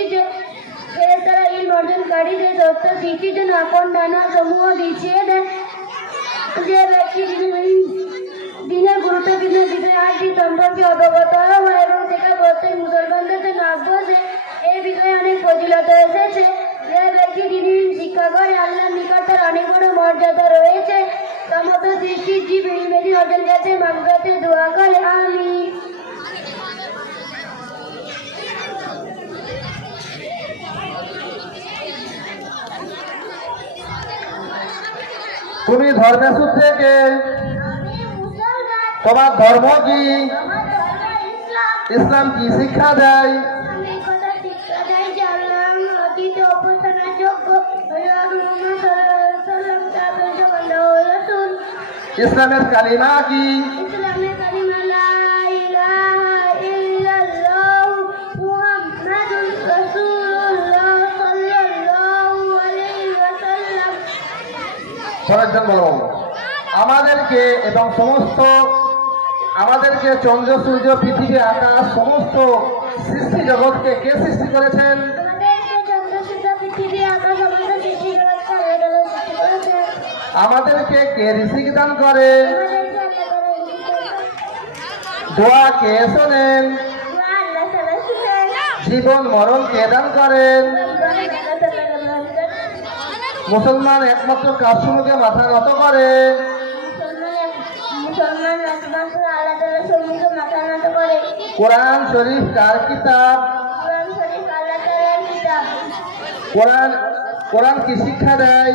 করেছি যে ফেরেশতারা ইলম অর্জনকারীদের তথ্য সৃষ্টির জন্য আপন ডানা সমূহ বিছিয়ে দেয়। যে ব্যক্তি দিনের গুরুত্বপূর্ণ বিষয় 8টি সম্পর্কে অবগত হয় এবং সেটা প্রত্যেক মুসলমানদের জন্য অভ্যাস, এই বিষয়ে অনেক ফজিলত এসেছে। যে ব্যক্তি দিনের শিক্ষা করে আল্লাহর নিকট তার অনেক বড় মর্যাদা রয়েছে। সমস্ত সৃষ্টির জীব ইলমের অর্জন করতে মাগফিরাতের দোয়া করে। আমিন। তুমি ধর্মের সূত্রে কে? তোমার ধর্ম কি? ইসলাম কি শিক্ষা দেয়? ইসলামের কালিমা কি? ইসলামের কালিমা লা ইলাহা ইল্লাল্লাহু মুহাম্মাদুর রাসূলুল্লাহ সাল্লাল্লাহু আলাইহি ওয়াসাল্লাম। সবাইজন বলো, আমাদেরকে এবং আমাদেরকে চন্দ্র সূর্য পৃথিবী আকাশ সমস্ত সৃষ্টি জগৎকে কে সৃষ্টি করেছেন? আমাদেরকে কে রিজিক দান করে? দোয়া কে শোনেন? জীবন মরণ কে দান করেন? মুসলমান একমাত্র কার সম্মুখে মাথা নত করে? কোরআন শরীফ কার কিতাব? কোরআন কি শিক্ষা দেয়?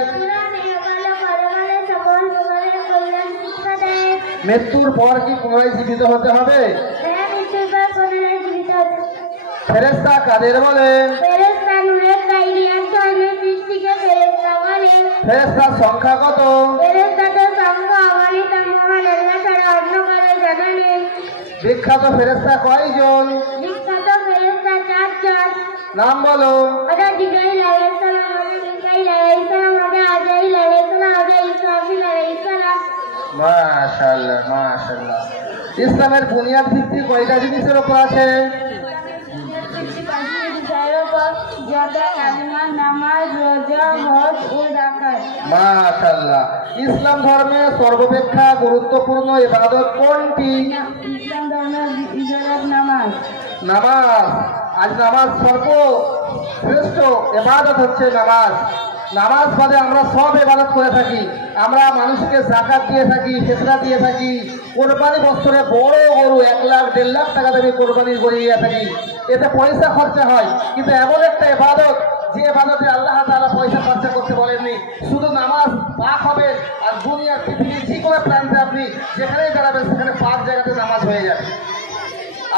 মৃত্যুর পর কি পুনরায় জীবিত হতে হবে? ফেরেশতা কাদের বলে? ফেরেশতার সংখ্যা কত? বিখ্যাত ফেরেশতা কয়জন? নাম বলো। মাশাআল্লাহ মাশাআল্লাহ। ইসলামের বুনিয়াদ ভিত্তি কয়টা জিনিসের উপর আছে? মাশাআল্লাহ। ইসলাম ধর্মে সর্বাপেক্ষা গুরুত্বপূর্ণ ইবাদত কোনটি? ইসলাম ধর্মের ইবাদত নামাজ। নামাজ। আজ নামাজ সর্বশ্রেষ্ঠ ইবাদত হচ্ছে নামাজ। নামাজ বাদে আমরা সব ইবাদত করে থাকি। আমরা মানুষকে যাকাত দিয়ে থাকি, ফিতরা দিয়ে থাকি, কোরবানি বছরে বড় গরু 1 লাখ 1.5 লাখ টাকা দিয়ে কোরবানি করিয়ে থাকি। এতে পয়সা খরচা হয়, কিন্তু এমন একটা ইবাদত যে ইবাদতে আল্লাহ তাআলা পয়সা খরচা করতে বলেননি। শুধু নামাজ পাক হবে আর দুনিয়ার পৃথিবীর যে কোনো প্রান্তে আপনি যেখানেই দাঁড়াবেন সেখানে পাক জায়গাতে নামাজ হয়ে যাবে।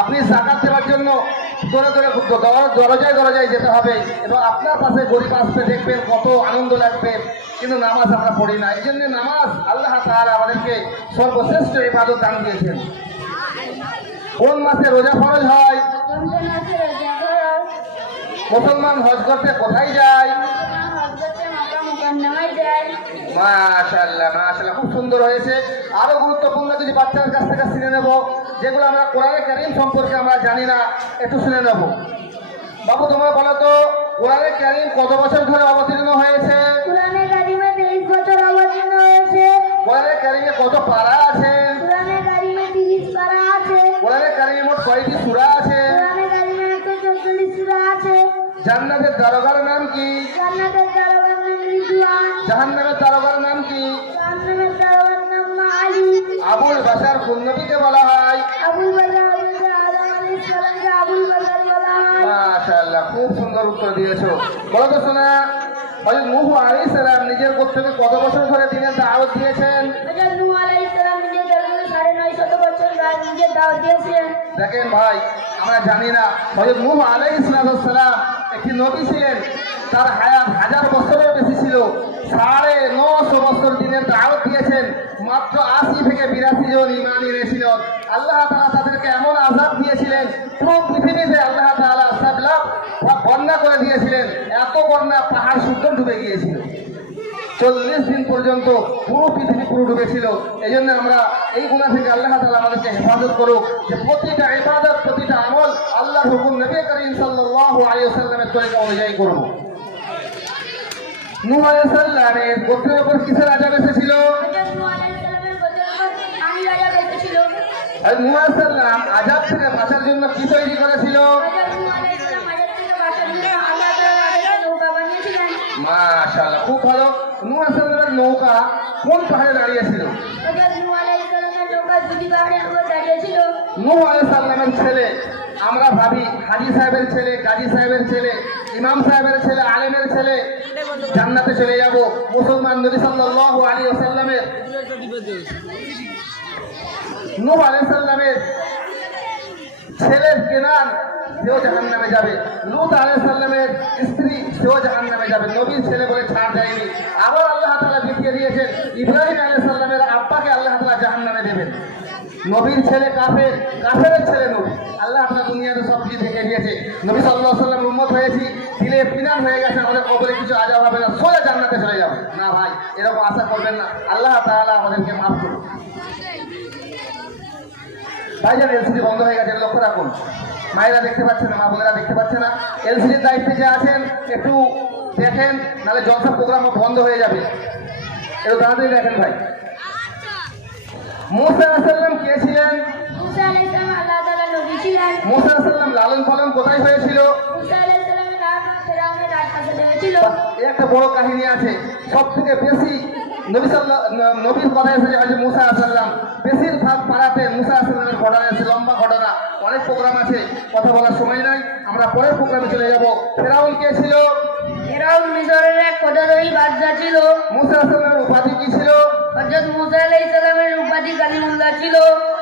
আপনি যাকাত দেওয়ার জন্য দরজায় দরজায় যেতে হবে এবং আপনার পাশে গরিব আসবে, দেখবেন কত আনন্দ লাগবে, কিন্তু নামাজ আমরা পড়ি না। এই জন্য নামাজ আল্লাহ তাআলা আমাদেরকে সর্বশ্রেষ্ঠ ইবাদত দান দিয়েছেন। কোন মাসে রোজা ফরজ হয়? মুসলমান হজ করতে কোথায় যায়? মাশাআল্লাহ মাশাআল্লাহ, খুব সুন্দর হয়েছে। আরো গুরুত্বপূর্ণ কিছু বাচ্চাদের কাছ থেকে শুনে নেব, যেগুলো আমরা কোরআনে কারীম সম্পর্কে আমরা জানি না, একটু শুনে নেব। বাবু তোমরা বলো তো, কোরআনে কারীম কত বছর ধরে অবতীর্ণ হয়েছে? কোরআনে কারীমে 23 বছর অবতীর্ণ হয়েছে। কোরআনে কারীমে কত পারা আছে? কোরআনে কারীমে 30 পারা আছে। কোরআনে কারীমে মোট কয়টি সূরা আছে? কোরআনে কারীমে 144 সূরা আছে। জান্নাতের দারোগার নাম কি? জান্নাতের দারোগার নাম রিজওয়ান। জাহান্নামের দারোগার নাম কি? জাহান্নামের দারোগার নাম মালিক। আবুল বাশার কোন নবীকে বলা হয়? আবুল বাশার আলাইহিস সালামকে আবুল বাশার বলা হয়। মাশাআল্লাহ, খুব সুন্দর উত্তর দিয়েছো। বলো তো শোনা, হযরত নূহ আলাইহিস সালাম নিজের গোত্র থেকে কত বছর ধরে দ্বীনের দাওয়াত দিয়েছেন? হযরত নূহ আলাইহিস সালাম নিজের ধর্মকে 950 বছর ধরে নিজের দাওয়াত দিয়েছেন। দেখেন ভাই, আমরা জানি না হযরত নূহ আলাইহিস সালাম একটি নবী ছিলেন। তার হায়াত 1000 বছরের বেশি ছিল। 950 বছর দ্বীনের দাওয়াত দিয়েছেন। মাত্র 80 থেকে 82 জন ঈমান এনেছিল। আল্লাহ তাআলা তাদেরকে এমন আযাব দিয়েছিলেন, পুরো পৃথিবীতে আল্লাহ তাআলা সাবলাব বন্যা করে দিয়েছিলেন। এত বন্যা পাহাড় শুদ্ধ ডুবে গিয়েছিল। 40 দিন পর্যন্ত পুরো পৃথিবী ডুবেছিল। এই জন্য আমরা এই গুনাহ থেকে আল্লাহ তাআলা আমাদেরকে হেফাজত করুক, যে প্রতিটা ইবাদত, প্রতিটা আমল আল্লাহর হুকুম নবী করিম সাল্লাল্লাহু সাল্লাল্লাহু আলাইহি ওয়াসাল্লামের তরিকা অনুযায়ী করব। নূহ আলাইহিস সালামের গোত্রের উপর কিসের আযাব এসেছিল? হযরত নূহ আলাইহিস সালামের গোত্রের উপর পানির আযাব এসেছিল। আর নূহ আলাইহিস সালাম আযাব থেকে বাঁচার জন্য কি তৈরি করেছিল? হযরত নূহ আলাইহিস সালাম আযাব থেকে বাঁচার জন্য আল্লাহ তাআলার আদেশে নৌকা বানিয়েছিলেন। মাশাআল্লাহ, খুব ভালো। নূহ আলাইহিস সালামের নৌকা কোন পাহাড়ে দাঁড়িয়েছিল? হযরত নূহ আলাইহিস সালামের নৌকা দুটি পাহাড়ের উপর দাঁড়িয়েছিল। নূহ আলাইহিস সালামের ছেলে, আমরা ভাবি হাজী সাহেবের ছেলে, গাজী সাহেবের ছেলে, ইমাম সাহেবের ছেলে, আলেমের ছেলে জান্নাতে চলে যাব। মুসলমান নবী সাল্লাল্লাহু আলাইহি ওয়াসাল্লামের নূহ আলাইহিস সালামের ছেলের কেনান সেও জাহান্নামে যাবে। লূত আলাইহিস সালামের স্ত্রী সেও জাহান্নামে যাবে। নবীর ছেলে বলে ছাড় দেয়নি। আবার আল্লাহ তাআলা দেখিয়ে দিয়েছেন ইব্রাহিম আলাইহিস সালামের আব্বাকে আল্লাহ তাআলা জাহান্নামে দেবেন। নবীর ছেলে কাফের, কাফেরের ছেলে নবী। আল্লাহ আপনার দুনিয়াতে সব কিছু দেখে দিয়েছে। নবী সাল্লাল্লাহু আলাইহি ওয়াসাল্লাম উম্মত হয়েছি, দিলে ফিনান হয়ে গেছে, আমাদের কবরে কিছু আযাব হবে না, সোজা জান্নাতে চলে যাবে না। ভাই, এরকম আশা করবেন না। আল্লাহ তাআলা আমাদেরকে মাফ করুন। ভাইজান, এলসিডি বন্ধ হয়ে গেছে, লক্ষ্য রাখুন। মায়েরা দেখতে পাচ্ছেন না, মা বোনেরা দেখতে পাচ্ছে না। এলসিডির দায়িত্বে যে আছেন একটু দেখেন, নাহলে জলসা প্রোগ্রাম বন্ধ হয়ে যাবে। একটু তাড়াতাড়ি দেখেন ভাই। মুসা আলাইহিস সালাম কে ছিলেন? মুসা আলাইহিস সালাম আল্লাহ তাআলার নবী ছিলেন। মুসা আলাইহিস সালাম লালন পালন কোথায় হয়েছিল? মুসা আলাইহিস সালামের নাম ফেরাউনের রাজপ্রাসাদে হয়েছিল। একটা বড় কাহিনী আছে। সব থেকে বেশি নবীর কথা এসেছে হচ্ছে মুসা আলাইহিস সালাম। বেশিরভাগ পাড়াতে মুসা আলাইহিস সালামের ঘটনা আছে, লম্বা ঘটনা, অনেক প্রোগ্রাম আছে, কথা বলার সময় নাই, আমরা পরের প্রোগ্রামে চলে যাব। ফেরাউন কে ছিল? ফেরাউন মিশরের এক ক্ষুধার্ত বাদশা ছিল। মুসা আলাইহিস সালামের উপাধি কি ছিল? হযরত মুসা আলাইহিস সালামের উপাধি কালিমুল্লাহ ছিল।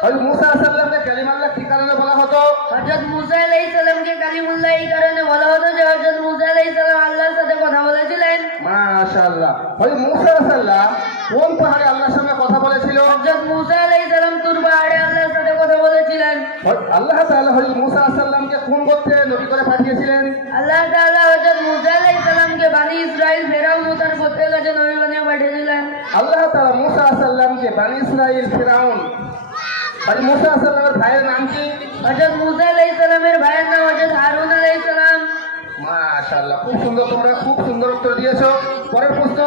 হযরত মুসা আলাইহিস সালামকে কালিমাল্লাহ কি কারণে বলা হতো? হযরত মুসা আলাইহিস সালামকে কালিমুল্লাহ এই কারণে বলা হতো যে হযরত মুসা আলাইহিস সালাম আল্লাহর সাথে কথা বলেছিলেন। মাশাআল্লাহ। হযরত মুসা আলাইহিস সালাম কোন পাহাড়ে আল্লাহর সঙ্গে কথা বলেছিল? হযরত মুসা আলাইহিস সালাম তুর পাহাড়ে আল্লাহর সাথে কথা বলেছিলেন। আল্লাহ তাআলা হযরত মুসা আলাইহিস সালামকে কোন গোত্রে নবী করে পাঠিয়েছিলেন? আল্লাহ তাআলা হযরত মুসা আলাইহিস সালামকে বনি ইসরাইল ফেরাউন ও তার গোত্রের কাছে নবী বানিয়ে পাঠিয়েছিলেন। আল্লাহ তাআলা মুসা আলাইহিস সালামকে বনি ইসরাইল, ফেরাউন, আর মুসা আলাইহিস সালামের ভাইয়ের নাম কি? হযরত মুসা আলাইহিস সালামের ভাইয়ের নাম হযরত হারুন আলাইহিস সালাম। মাশাআল্লাহ, খুব সুন্দর, তোমরা খুব সুন্দর উত্তর দিয়েছো। পরের প্রশ্ন,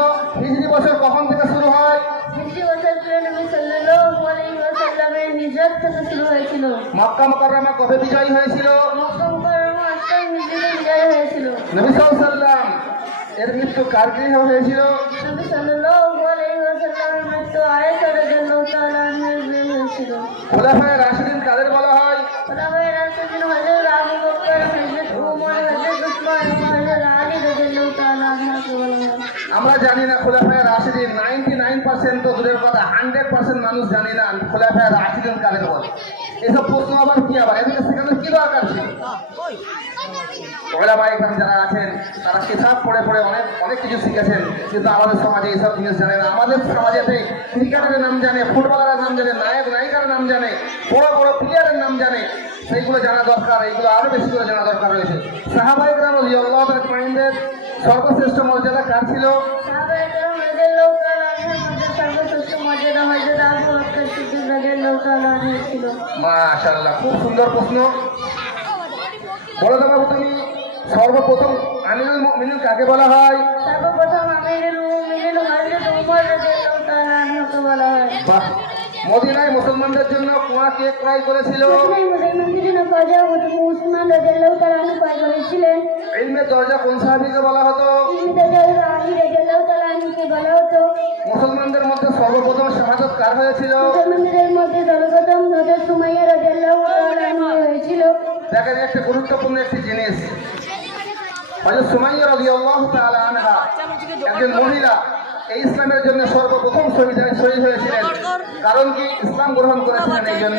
হিজরি বছর কখন থেকে শুরু হয়? হিজরি বছর নবী সাল্লাল্লাহু আলাইহি ওয়াসাল্লামের হিজরত থেকে শুরু হয়েছিল। মক্কা মুকাররমা কবে বিজয় হয়েছিল? মক্কা মুকাররমা 8 হিজরিতে বিজয় হয়েছিল। নবী সাল্লাল্লাহু আলাইহি ওয়াসাল্লাম এর মৃত্যু কার গৃহে হয়েছিল? নবী সাল্লাল্লাহু আলাইহি ওয়াসাল্লামের মৃত্যু আয়েশা রাদিয়াল্লাহু তাআলা আনহার গৃহে হয়েছিল। খোলাফায়ে রাশিদিন কাদের বলা হয়? খোলাফায়ে রাশিদিন হযরত আবু বকর, হযরত ওমর, হযরত উসমান এবং হযরত আলী রাদিয়াল্লাহু তাআলা আনহুকে বলা হয়। আমরা জানি না খোলাফায়ে রাশিদিন, 99% তো দূরের কথা, 100% মানুষ জানি না খোলাফায়ে রাশিদিন কাদের বলে। এসব প্রশ্ন আবার কি, আবার এদিকে সেখানে কি দরকার ছিল? ওলামায়ে কেরাম যারা আছেন তারা কিতাব পড়ে পড়ে অনেক কিছু শিখেছেন, কিন্তু আমাদের সমাজে এইসব জিনিস জানে না। আমাদের সমাজেতে ক্রিকেটারের নাম জানে, ফুটবলারের নাম জানে, নায়ক নায়িকার নাম জানে, বড় বড় প্লেয়ারের নাম জানে, সেইগুলো জানা দরকার। এইগুলো আরো বেশি করে জানা দরকার রয়েছে। সাহাবায়ে কেরাম রাদিয়াল্লাহু তাআলা আজমাইনদের সর্বশ্রেষ্ঠ মর্যাদা কার ছিল? সাহাবায়ে কেরাম রাদিয়াল্লাহু তাআলা আনহুর মধ্যে সর্বশ্রেষ্ঠ মর্যাদা হযরত আবু বকর সিদ্দিক রাদিয়াল্লাহু তাআলা আনহু ছিল। মাশাআল্লাহ, খুব সুন্দর প্রশ্ন। বলো তো বাবু, তুমি সর্বপ্রথম আমিরুল মুমিনিন কাকে বলা হয়? সর্বপ্রথম আমিরুল মুমিনিন হযরত ওমর রাদিয়াল্লাহু তাআলা আনহুকে বলা হয়। বাহ। মদিনায় মুসলমানদের জন্য কুয়া কে ক্রয় করেছিল? মদিনায় মুসলমানদের জন্য খাজা উসমান রাদিয়াল্লাহু তাআলা আনহু ক্রয় করেছিলেন। ইলমের দরজা কোন সাহাবীকে বলা হতো? ইলমের দরজা আলী রাদিয়াল্লাহু তাআলা আনহুকে বলা হতো। মুসলমানদের মধ্যে সর্বপ্রথম শাহাদাত কার হয়েছিল? মুসলমানদের মধ্যে সর্বপ্রথম হযরত সুমাইয়া রাদিয়াল্লাহু তাআলা আনহা হয়েছিল। দেখেন, একটা গুরুত্বপূর্ণ একটি জিনিস, হযরত সুমাইয়া রাদিয়াল্লাহু তাআলা আনহা একজন মহিলা, এই ইসলামের জন্য সর্বপ্রথম শহীদ হয়েছিলেন। কারণ কি? ইসলাম গ্রহণ করেছিলেন। এই জন্য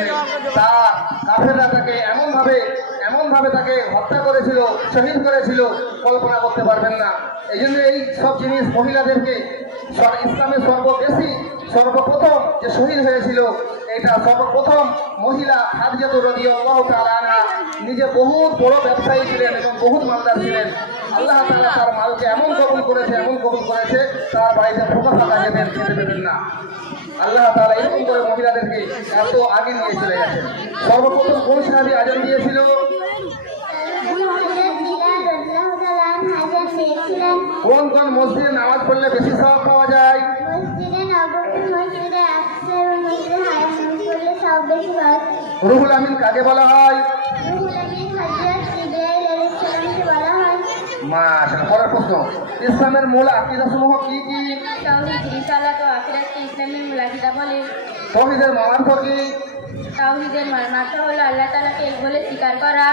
কাফেররা তাকে এমনভাবে তাকে হত্যা করেছিল, শহীদ করেছিল, কল্পনা করতে পারবেন না। এই জন্য এই সব জিনিস মহিলাদেরকে, ইসলামের সর্বপ্রথম যে শহীদ হয়েছিল, এটা সর্বপ্রথম মহিলা খাদিজা রাদিয়াল্লাহু তাআলা আনহা। নিজে বহুত বড় ব্যবসায়ী ছিলেন এবং বহুত মালদার ছিলেন। আল্লাহ তাআলা তার মালকে এমন কবুল করেছে তার বাড়িতে ফোকা ফাঁকা খেতে দেবেন না। আল্লাহ তাআলা এরকম করে মহিলাদেরকে এত আগে নিয়ে চলে গেছেন। সর্বপ্রথম কোন সাহাবী আযান দিয়েছিল? গিয়েছিলেন। কোন কোন মসজিদে নামাজ পড়লে বেশি সওয়াব পাওয়া যায়? মসজিদে নববী, মসজিদে আকসা এবং মসজিদে হারাম পড়লে সব বেশি ভালো। রুহুল আমিন কাকে বলা হয়? রুহুল আমিন হযরত জিবরাইল আলাইহিস সালামকে বলা হয়। মাশাআল্লাহ। পরের প্রশ্ন, ইসলামের মূল আকীদা সমূহ কি কি? তাওহীদ, রিসালাত ও আখিরাতকে ইসলামের মূল আকীদা বলে। তাওহীদের মর্মার্থ কি? তাওহীদের মর্মার্থ হলো আল্লাহ তাআলাকে এক বলে স্বীকার করা।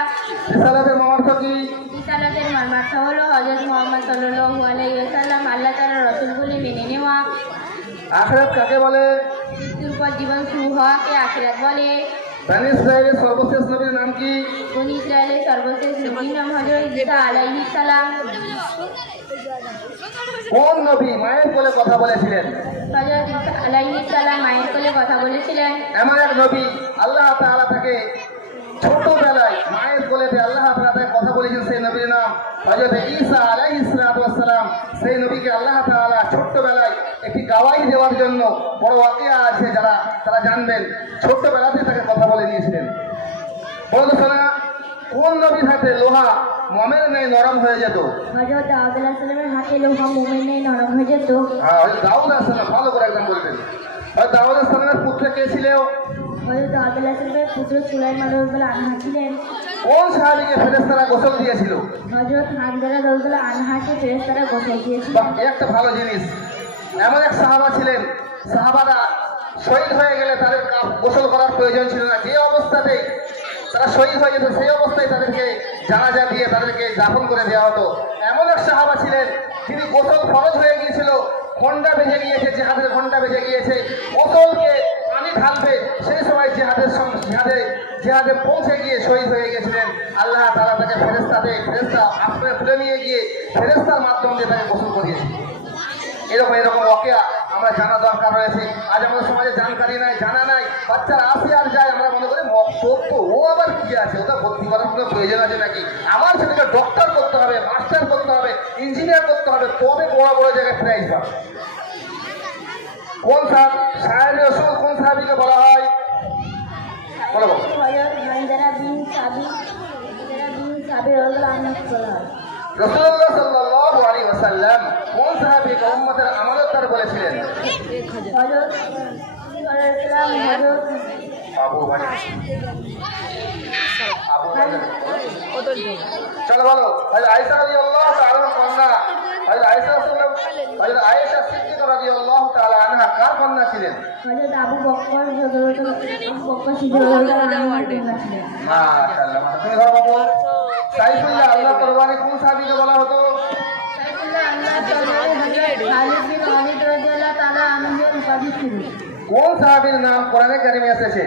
রিসালাতের মর্মার্থ কি? রিসালাতের মর্মার্থ হলো হযরত মুহাম্মদ সাল্লাল্লাহু আলাইহি ওয়াসাল্লাম আল্লাহ তাআলার রাসূল বলে মেনে নেওয়া। আখিরাত কাকে বলে? মৃত্যুর পর জীবন শুরু হওয়াকে আখিরাত বলে। বনী ইসরাঈলের সর্বশেষ নবীর নাম কি? বনী ইসরায়েলের সর্বশেষ নবীর নাম হযরত ঈসা আলাইহিস সালাম। কোন নবী মায়ের কোলে কথা বলেছিলেন? হযরত ঈসা আলাইহিস সালাম মায়ের কোলে কথা বলেছিলেন। এমন এক নবী আল্লাহ তাআলা তাকে ছোটবেলায় মায়ের কোলেতে আল্লাহ তাআলা তাকে কথা বলেছেন, সেই নবীর নাম হযরত ঈসা আলাইহিস সালাম। সেই নবীকে আল্লাহ তাআলা ছোট্টবেলায় একটি গাওয়াই দেওয়ার জন্য বড় ওয়াকিয়া আছে, তারা জানবেন, ছোট্টবেলাতে তাকে কথা বলে দিয়েছিলেন। বলতো শোনা, কোন নবীর হাতে লোহা মোমের ন্যায় নরম হয়ে যেত? হযরত দাউদ আলাইহিস সালামের হাতে লোহা মোমের ন্যায় নরম হয়ে যেত। হযরত দাউদ আলাইহিস সালাম, ভালো করে একদম বলবেন। হযরত দাউদ আলাইহিস সালামের পুত্র কে ছিল? হযরত দাউদ আলাইহিস সালামের পুত্র সুলাইমান রাদিয়াল্লাহু আনহু ছিলেন। কোন সাহাবীকে ফেরেশতারা গোসল দিয়েছিল? হযরত হানজালা রাদিয়াল্লাহু আনহাকে ফেরেশতারা গোসল দিয়েছিল। বাহ, এই একটা ভালো জিনিস। এমন এক সাহাবা ছিলেন, সাহাবারা শহীদ হয়ে গেলে তাদের গোসল করার প্রয়োজন ছিল না, যে অবস্থাতেই তারা শহীদ হয়ে যেত সেই অবস্থায় তাদেরকে জানাজা দিয়ে তাদেরকে দাফন করে দেওয়া হতো। এমন এক সাহাবা ছিলেন, তিনি গোসল ফরজ হয়ে গিয়েছিল, ঘন্টা বেজে গিয়েছে, জিহাদের ঘন্টা বেজে গিয়েছে, গোসলকে পানি ঢালবে, সেই সময় জিহাদে পৌঁছে গিয়ে শহীদ হয়ে গেছিলেন। আল্লাহ তাআলা তাকে ফেরেশতা আসমানে তুলে নিয়ে গিয়ে ফেরেশতার মাধ্যম দিয়ে তাকে গোসল করিয়েছে। এরকম ওয়াকিয়া আমরা জানা দরকার রয়েছে। আজ আমাদের সমাজে জানকারি নাই, জানা নাই, বাচ্চারা আসে আর যায়, আমরা মনে করি মকসদ তো, ও আবার কি আছে, ওটা ভর্তি করার কোনো প্রয়োজন আছে নাকি? আমার ছেলেকে ডক্টর করতে হবে, মাস্টার করতে হবে, ইঞ্জিনিয়ার করতে হবে, তবে বড় বড় জায়গায় প্রাইজ পাবে। কোন সাহাবী রাসূল কোন সাহাবীকে বলা হয়? বলো। হযরত হানজালা বিন সাবিত রাদিয়াল্লাহু আনহু বলা হয়। রাসূলুল্লাহ সাল্লাল্লাহু আলাইহি ওয়াসাল্লাম কোন সাহাবীকে উম্মতের আমানতদার বলেছিলেন? হযরত আবু বকর। চলো বলো। হযরত আয়েশা রাদিয়াল্লাহু তাআলা কন্যা, হযরত আয়েশা সিদ্দিকা রাদিয়াল্লাহু তাআলা আনহা কার কন্যা ছিলেন? হযরত আবু বকর সিদ্দিক রাদিয়াল্লাহু আনহু ছিলেন। মাশাআল্লাহ। তুমি ধরো বাবু, সাইফুল্লাহ আল্লাহর তরবারি কোন সাহাবীকে বলা হতো? সাইফুল্লাহ আল্লাহর তরবারি হযরত খালিদ বিন ওয়ালিদ রাদিয়াল্লাহু তাআলা আনহুর উপাধি ছিল। কোন সাহাবীর নাম কোরআনে কারিমে এসেছে?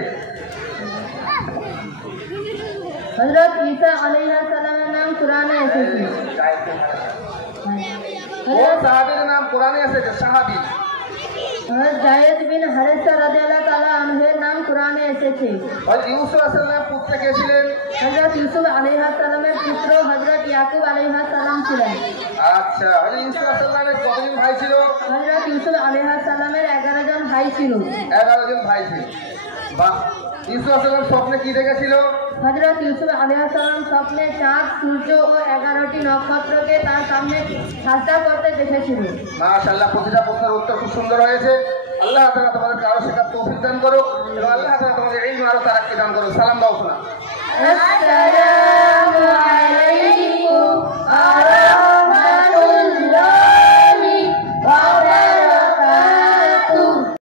হযরত ঈসা আলাইহিস সালামের নাম কোরআনে এসেছে। কোন সাহাবীর নাম কোরআনে এসেছে? সাহাবী। হযরত যায়েদ বিন হারেসা রাদিয়াল্লাহু তাআলা আনহুর নাম কোরআনে এসেছে। হযরত ইউসুফ আলাইহিস সালামের পুত্র কে ছিলেন? হযরত ইউসুফ আলাইহিস সালামের পুত্র হযরত ইয়াকুব আলাইহিস সালাম ছিলেন। আচ্ছা, হযরত ইউসুফ আলাইহিস সালামের কতজন ভাই ছিল? হযরত ইউসুফ আলাইহিস সালামের 11 জন ভাই ছিল। 11 জন ভাই ছিল। বাহ। ইউসুফ আলাইহিস সালাম স্বপ্নে কি দেখেছিল? হযরত ইউসুফ আলাইহিস সালাম স্বপ্নে চাঁদ, সূর্য ও 11টি নক্ষত্রকে তার সামনে সাজদা করতে দেখেছিল। মাশাআল্লাহ, প্রতিটা প্রশ্নের উত্তর খুব সুন্দর হয়েছে। আল্লাহ তাআলা তোমাদেরকে আরো শেখার তৌফিক দান করুক এবং আল্লাহ তাআলা তোমাদের ইলম আরো তারাক্কি দান করুক। সালাম দাও শোনা। আসসালামু